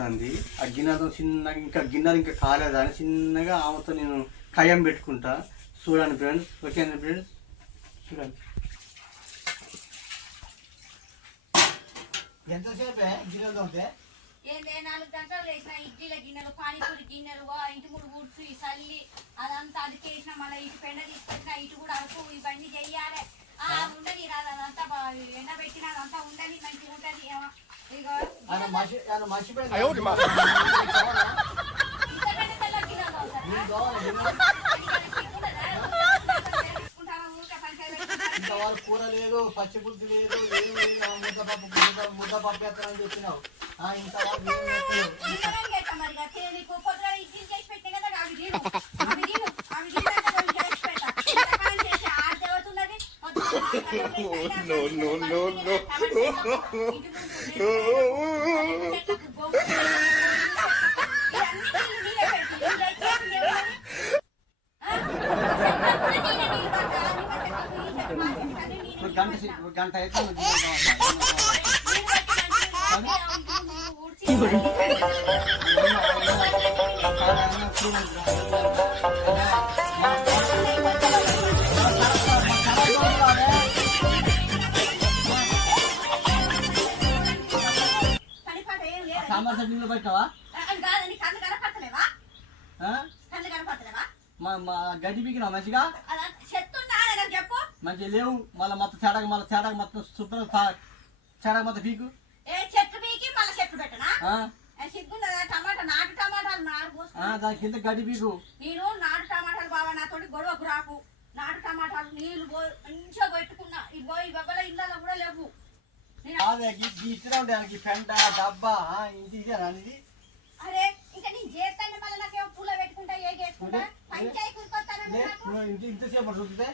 అవుతుంది. ఆ గిన్నెతో చిన్నగా ఇంకా గిన్నెలు ఇంకా కాలేదని చిన్నగా ఆమెతో నేను కయ్యం పెట్టుకుంటా. చూడండి ఫ్రెండ్స్, ఓకేనా ఫ్రెండ్స్? చూడండి ఎంతసేపే గిన్నెలు ఉంటే 4 గంటలు వేసిన ఇడ్లీల గిన్నెలు, పానీపూరి గిన్నెలు, ఇంటి మూడు ఊడ్చి చల్లి అదంతా అది చేసిన, మళ్ళీ ఇటు పెండ తీసుకొచ్చిన, ఇటు కూడా అరుపు ఇవన్నీ చెయ్యాలి. ఉండని రాదు అదంతా ఎండబెట్టిన అదంతా ఉండని మంచిగా ఉంటుంది. కూర లేదు, పచ్చి పులుసు లేదు, ఏం లేదు. ముద్దపప్పు ఎత్తనని చెప్పినావు. గంట అయితే సాంబార్ చట్నీలో పెట్టావా? గడ్డి పీకినా మంచిగా మంచిగా లేవు. మళ్ళీ మొత్తం తేడాగా మొత్తం శుభ్రం తేడాగా మొత్తం పీకు. దాని కింద గడ్డి పీకు. నేను నాటు టమాటాలు బాబా నాతో గొడవకు రాకు. నాటు టమాటాలు నీళ్లు మంచిగా పెట్టుకున్నా. ఇవ్వగల ఇళ్ళలో కూడా లేవు. ఇట్లా ఉంటాయి పెంట డబ్బా ఇంటి ఇదేనా ఇది? అరే ఇంకా నేను చేస్తాను, మళ్ళీ నాకేమో పూల పెట్టుకుంటా ఏసుకుంటా పంచాయి ఇంతసేపు రుద్దుతే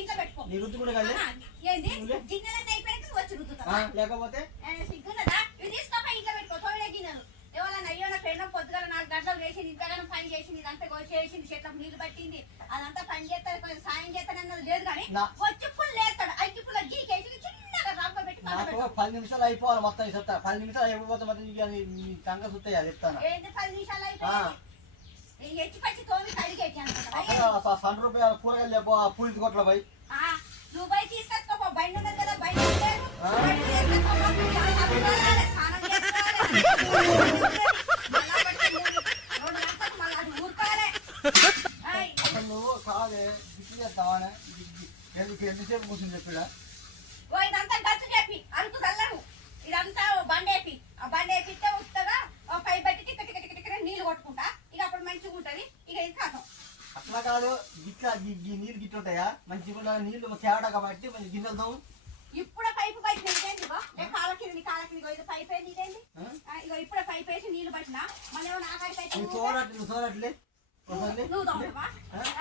ఇంట్లో పెట్టుకో. నీ రుద్దు కూడా కదా ఏంది గిన్నెలన్నీ అయిపోయాక వచ్చి రుద్దుతా లేకపోతే సిగ్గున్నదా? ఇవి తీసుకోపోయి ఇంట్లో పెట్టుకో. తోడే గిన్నెలు ఎవరన్నా అయ్యో నా పెళ్ళం పొద్దుగల 4 గంటలు వేసింది, ఇంతగానో పని చేసింది, ఇదంతా చేసింది, చెట్లకు నీళ్లు పట్టింది, అదంతా పని చేస్తారు, కొంచెం సాయం చేస్తానన్నది లేదు. కానీ వచ్చి పుల్లు లేస్తాడు. అగ్గి పుల్ల గీకేసి చిన్నగా రవ్వ పెట్టి 10 నిమిషాలు అయిపోవాలి మొత్తం. 10 నిమిషాలు అయిపోతే మొత్తం కంగ సుత్తాయి. అది చెప్తాను. ఏంటి 10 నిమిషాలు అయిపోయి ఎచ్చి పచ్చి తోమి కడిగేసి ₹100 కూరగాయలు చెప్పు. ఆ పూలి కొట్ల పోయి నువ్వు పోయి తీసుకొచ్చుకోపో. బండి ఉన్నది కదా, బండి నువ్వు కాదే గిట్లు చేస్తావా? ఎంతసేపు కూర్చొని చెప్పిడా? ఇదంతా గచ్చు చెప్పి అరుకు చల్లను. ఇదంతా బండి వేపి, ఆ బండి వేపిస్తే ఉత్తగా పై బట్టి టిక్క టిక్క టిక్క టిక్క నీళ్లు కొట్టుకుంటా. ఇక అప్పుడు మంచిగా ఉంటది. ఇక ఇది కాదు. అట్లా కాదు, గిట్లా నీళ్ళు గిట్ల ఉంటాయా? మంచిగా నీళ్లు తేడా కాబట్టి మంచి గిన్నెలతో ఇప్పుడే పైపు పైపు నీదేంటి? కాల కింద ఇది పైప్ నీదేంటి? ఇగో ఇప్పుడే పైప్ వేసి నీళ్లు పట్టినా. మళ్ళీ నాకైతే తోడట్లే నువ్వు తోమవా?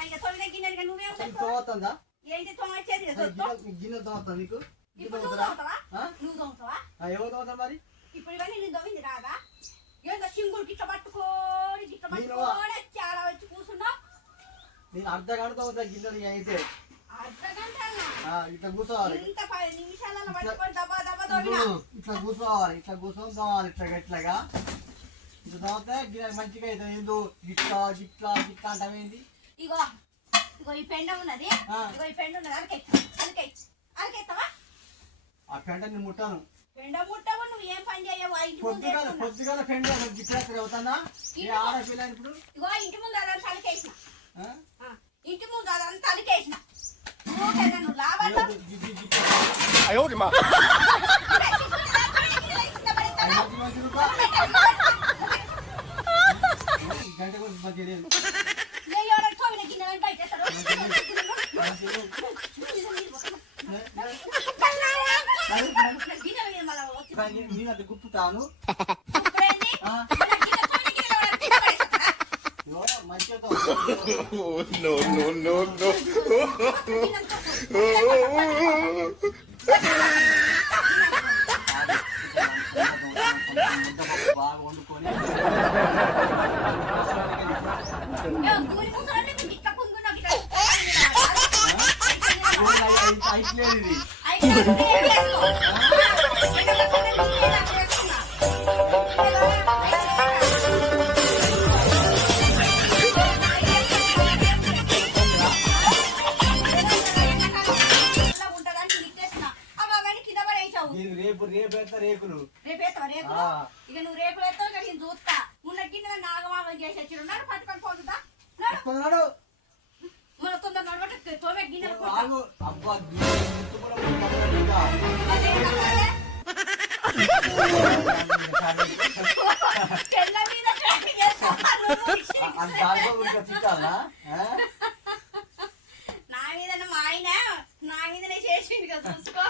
ఇక తొమ్మిది గిన్నెలుగా నువ్వే తోతుందా? ఏంటి తోమచ్చేది? గిన్నె తోతా నీకు? ఇప్పుడు నువ్వు తోమతావా? నువ్వు తోమతావా? ఎవరు తోతా మరి? ఇప్పుడు ఇవన్నీ నేను తోమింది రాదా? ఏదో సింగులు గిట్ట పట్టుకోని చాలా వచ్చి కూర్చున్నావు. నేను అర్ధగంట తోతా గిన్నెలు అయితే. ఇట్లా కూర్చోవాలి, ఇట్లా కూర్చొని తోవాలి. ఇట్లాగా ఇట్లా తోతే మంచిగా అవుతుంది. ఏందో గిట్లా గిట్లా గిట్లా అంటావేంటి? ఇగో ఇగో ఈ పెండ ఉన్నది, ఇగో ఈ పెండ ఉన్నది. అరకెత్తావా? ఆ పెండ నేను ముట్టాను. పెండ ముట్టవు, నువ్వు ఏం పని చేయవు. పొద్దుగాల పెండ గిట్లా అవుతానా? ఆడపిల్ల ఇప్పుడు ఇగో ఇంటి ముందు అదంతా అలికేసిన, ఇంటి ముందు అదంతా అలికేసిన. నువ్వు లాభాలు గంట కోసం మంచి లేదు. నేనంత గుప్పుతాను మంచిగా బాగా వండుకొని ఇది రేపు ఎత్తావా రేకులు ఇక నువ్వు రేకులు ఎత్తావు ఇక నేను చూస్తా ఉన్న గిన్నె నాగమాగం చేసి వచ్చి ఉన్నాడు పట్టుకొని పోతుందా మన తొందర నడవట తోమే గిన్నె నా మీద మా ఆయన నా మీదనే చేసిండు కదా చూసుకో